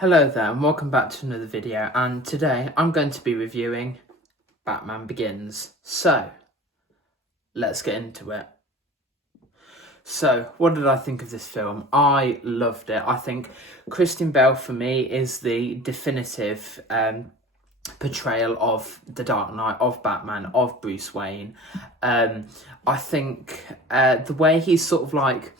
Hello there and welcome back to another video, and today I'm going to be reviewing Batman Begins. So, let's get into it. So, what did I think of this film? I loved it. I think Christian Bale for me is the definitive portrayal of the Dark Knight, of Batman, of Bruce Wayne. I think the way he's sort of like...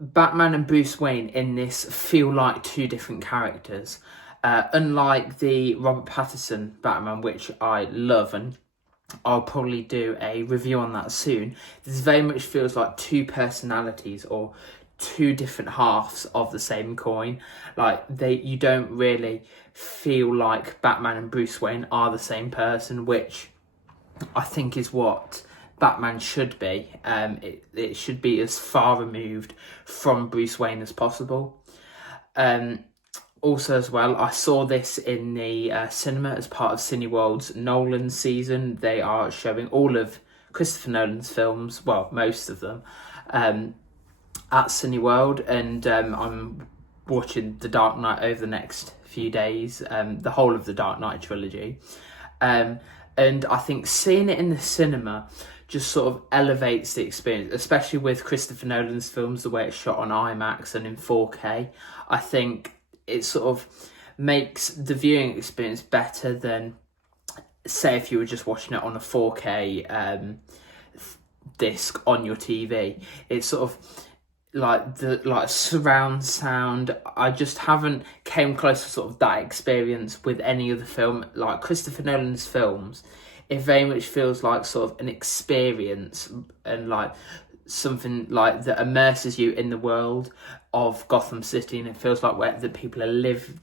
Batman and Bruce Wayne in this feel like two different characters. Unlike the Robert Pattinson Batman, which I love, and I'll probably do a review on that soon, this very much feels like two personalities or two different halves of the same coin. Like, you don't really feel like Batman and Bruce Wayne are the same person, which I think is what Batman should be. It should be as far removed from Bruce Wayne as possible. Also as well, I saw this in the cinema as part of Cineworld's Nolan season. They are showing all of Christopher Nolan's films, well, most of them, at Cineworld, and I'm watching The Dark Knight over the next few days, the whole of the Dark Knight trilogy. And I think seeing it in the cinema just sort of elevates the experience, especially with Christopher Nolan's films, the way it's shot on IMAX and in 4K. I think it sort of makes the viewing experience better than, say, if you were just watching it on a 4K disc on your TV. It's sort of like the surround sound. I just haven't came close to sort of that experience with any other film. Like Christopher Nolan's films, it very much feels like sort of an experience and like something like that immerses you in the world of Gotham City, and it feels like where the people are lived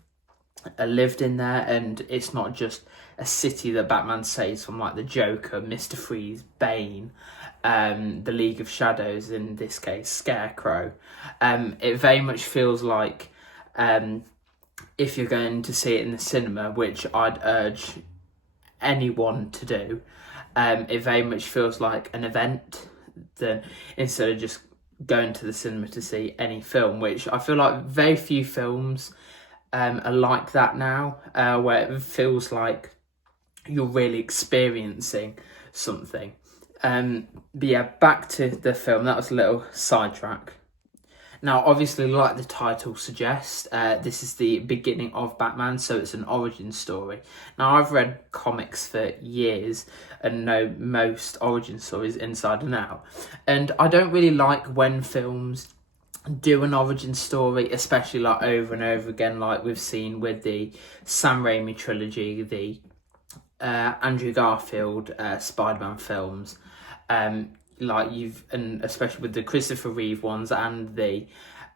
in there, and it's not just a city that Batman saves from, like the Joker, Mr. Freeze, Bane, the League of Shadows, in this case Scarecrow. It very much feels like, if you're going to see it in the cinema, which I'd urge anyone to do, it very much feels like an event than instead of just going to the cinema to see any film, which I feel like very few films are like that now, where it feels like you're really experiencing something. But yeah, back to the film. That was a little sidetrack. Now, obviously, like the title suggests, this is the beginning of Batman, so it's an origin story. Now, I've read comics for years and know most origin stories inside and out. And I don't really like when films do an origin story, especially like over and over again, like we've seen with the Sam Raimi trilogy, the Andrew Garfield Spider-Man films. And especially with the Christopher Reeve ones and the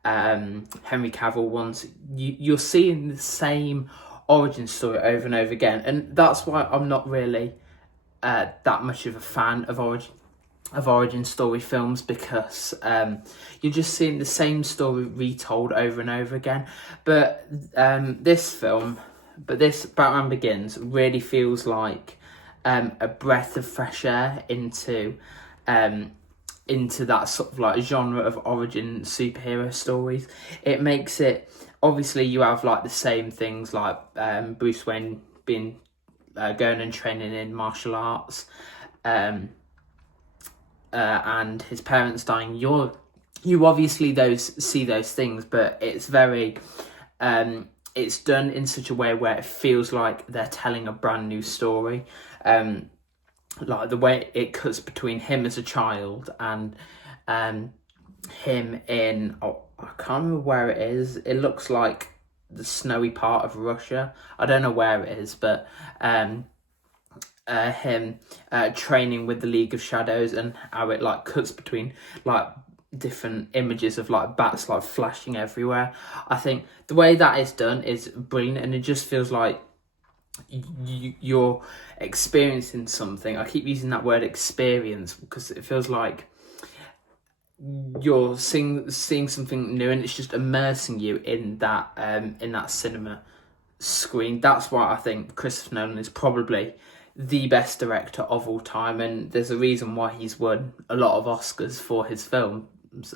Henry Cavill ones, you're seeing the same origin story over and over again, and that's why I'm not really that much of a fan of origin story films, because you're just seeing the same story retold over and over again. But this Batman Begins really feels like a breath of fresh air into that sort of like genre of origin superhero stories. It makes it, obviously you have like the same things like Bruce Wayne being going and training in martial arts, and his parents dying. You obviously see those things, but it's very it's done in such a way where it feels like they're telling a brand new story. Like the way it cuts between him as a child and him in, I can't remember where it is. It looks like the snowy part of Russia. I don't know where it is, but him training with the League of Shadows, and how it like cuts between like different images of like bats like flashing everywhere. I think the way that is done is brilliant, and it just feels like you're experiencing something. I keep using that word experience because it feels like you're seeing something new, and it's just immersing you in that cinema screen. That's why I think Christopher Nolan is probably the best director of all time, and there's a reason why he's won a lot of Oscars for his films.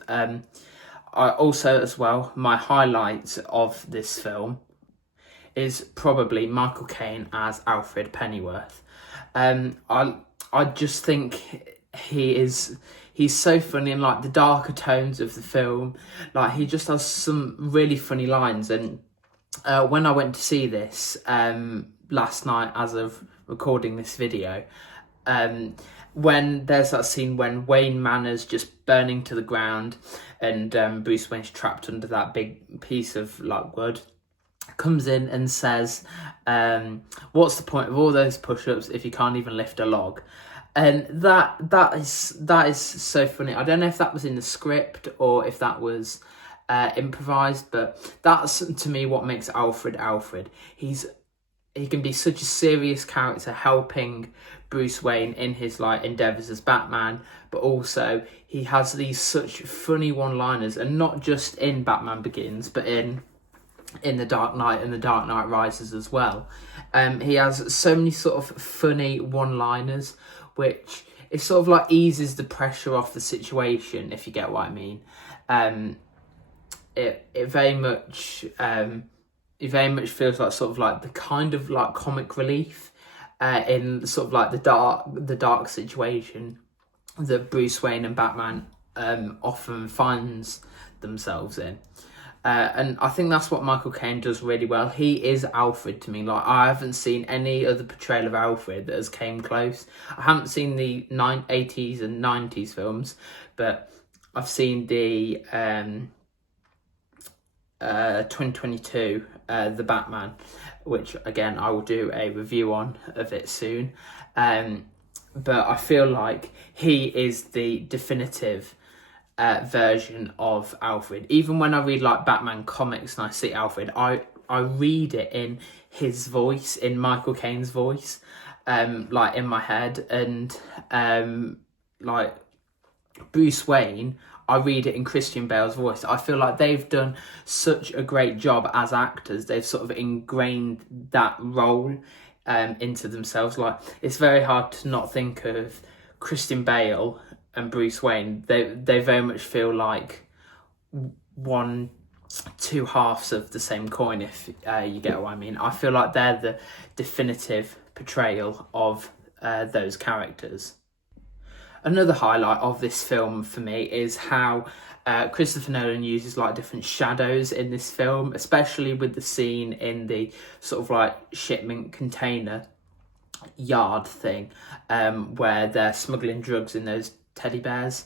I also, as well, my highlights of this film is probably Michael Caine as Alfred Pennyworth. I just think he's so funny, and like the darker tones of the film, like he just has some really funny lines. And when I went to see this last night, as of recording this video, when there's that scene when Wayne Manor's just burning to the ground, and Bruce Wayne's trapped under that big piece of like wood, comes in and says, what's the point of all those push-ups if you can't even lift a log? And that is so funny. I don't know if that was in the script or if that was improvised, but that's, to me, what makes Alfred. He can be such a serious character, helping Bruce Wayne in his like endeavours as Batman, but also he has these such funny one-liners, and not just in Batman Begins, but in The Dark Knight and The Dark Knight Rises as well. He has so many sort of funny one-liners, which it sort of like eases the pressure off the situation, if you get what I mean. It very much feels like sort of like the kind of like comic relief in sort of like the dark situation that Bruce Wayne and Batman often finds themselves in. And I think that's what Michael Caine does really well. He is Alfred to me. Like, I haven't seen any other portrayal of Alfred that has came close. I haven't seen the 80s and 90s films, but I've seen the 2022 The Batman, which again I will do a review on of it soon. But I feel like he is the definitive version of Alfred. Even when I read like Batman comics and I see Alfred, I read it in his voice, in Michael Caine's voice, like in my head. And like Bruce Wayne, I read it in Christian Bale's voice. I feel like they've done such a great job as actors. They've sort of ingrained that role into themselves. Like, it's very hard to not think of Christian Bale and Bruce Wayne. They very much feel like two halves of the same coin, if you get what I mean. I feel like they're the definitive portrayal of those characters. Another highlight of this film for me is how Christopher Nolan uses like different shadows in this film, especially with the scene in the sort of like shipment container yard thing, where they're smuggling drugs in those teddy bears,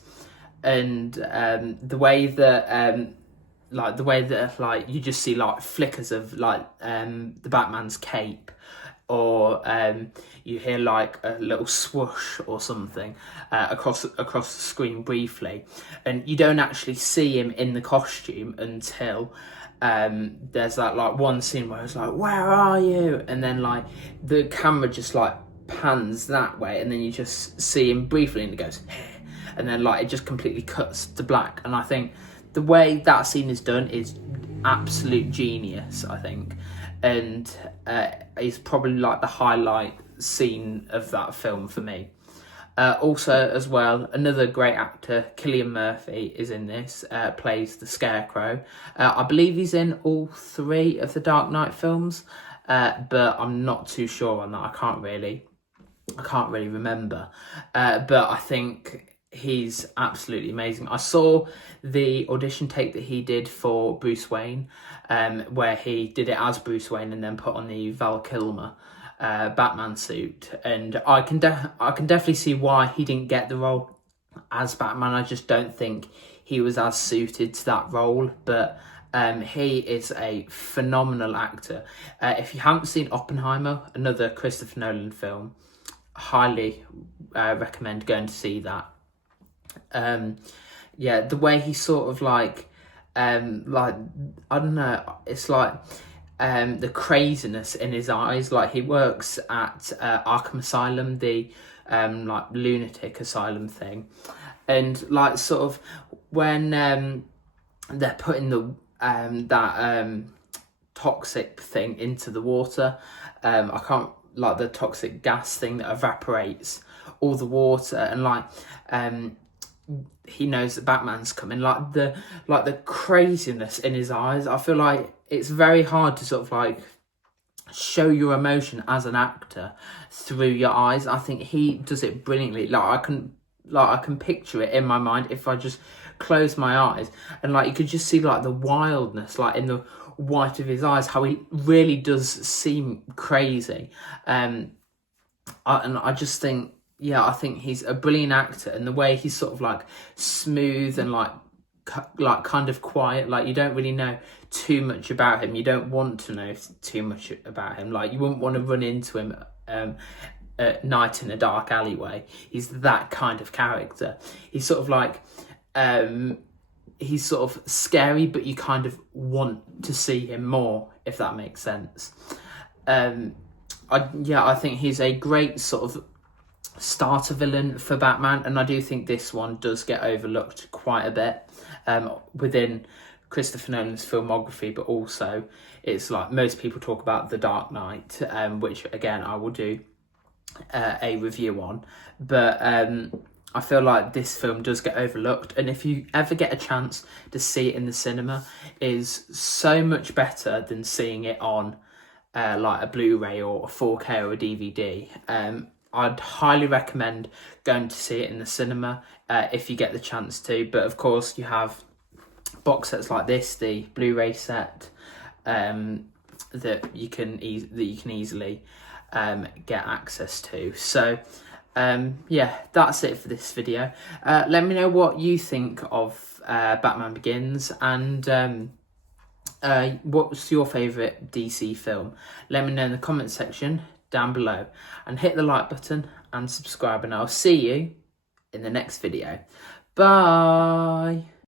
and the way that you just see like flickers of like the Batman's cape, or you hear like a little swoosh or something across the screen briefly, and you don't actually see him in the costume until there's that like one scene where it's like, where are you? And then like the camera just like pans that way, and then you just see him briefly and it goes, and then like it just completely cuts to black. And I think the way that scene is done is absolute genius, I think, and is probably like the highlight scene of that film for me. Also as well, another great actor, Cillian Murphy, is in this, plays the Scarecrow. I believe he's in all three of the Dark Knight films, but I'm not too sure on that. I can't really remember, but I think he's absolutely amazing. I saw the audition tape that he did for Bruce Wayne, where he did it as Bruce Wayne and then put on the Val Kilmer Batman suit, and I can definitely see why he didn't get the role as Batman. I just don't think he was as suited to that role, but he is a phenomenal actor. If you haven't seen Oppenheimer, another Christopher Nolan film, highly recommend going to see that. The way he sort of like I don't know, it's like the craziness in his eyes. Like, he works at Arkham Asylum, the like lunatic asylum thing, and like sort of when they're putting the toxic thing into the water, like the toxic gas thing that evaporates all the water, and like he knows that Batman's coming, like the craziness in his eyes. I feel like it's very hard to sort of like show your emotion as an actor through your eyes. I think he does it brilliantly. I can picture it in my mind if I just close my eyes, and you could just see the wildness in the white of his eyes, how he really does seem crazy. And I just think, I think he's a brilliant actor, and the way he's sort of smooth and kind of quiet, you don't really know too much about him. You don't want to know too much about him. You wouldn't want to run into him at night in a dark alleyway. He's that kind of character. He's sort of he's sort of scary, but you kind of want to see him more, if that makes sense. I think he's a great sort of starter villain for Batman, and I do think this one does get overlooked quite a bit within Christopher Nolan's filmography, but also it's most people talk about The Dark Knight, which again I will do a review on, but I feel like this film does get overlooked, and if you ever get a chance to see it in the cinema, is so much better than seeing it on a Blu-ray or a 4K or a DVD. I'd highly recommend going to see it in the cinema if you get the chance to. But of course, you have box sets like this, the Blu-ray set, that you can easily get access to. So that's it for this video. Let me know what you think of Batman Begins, and what's your favourite DC film? Let me know in the comment section down below, and hit the like button and subscribe, and I'll see you in the next video. Bye.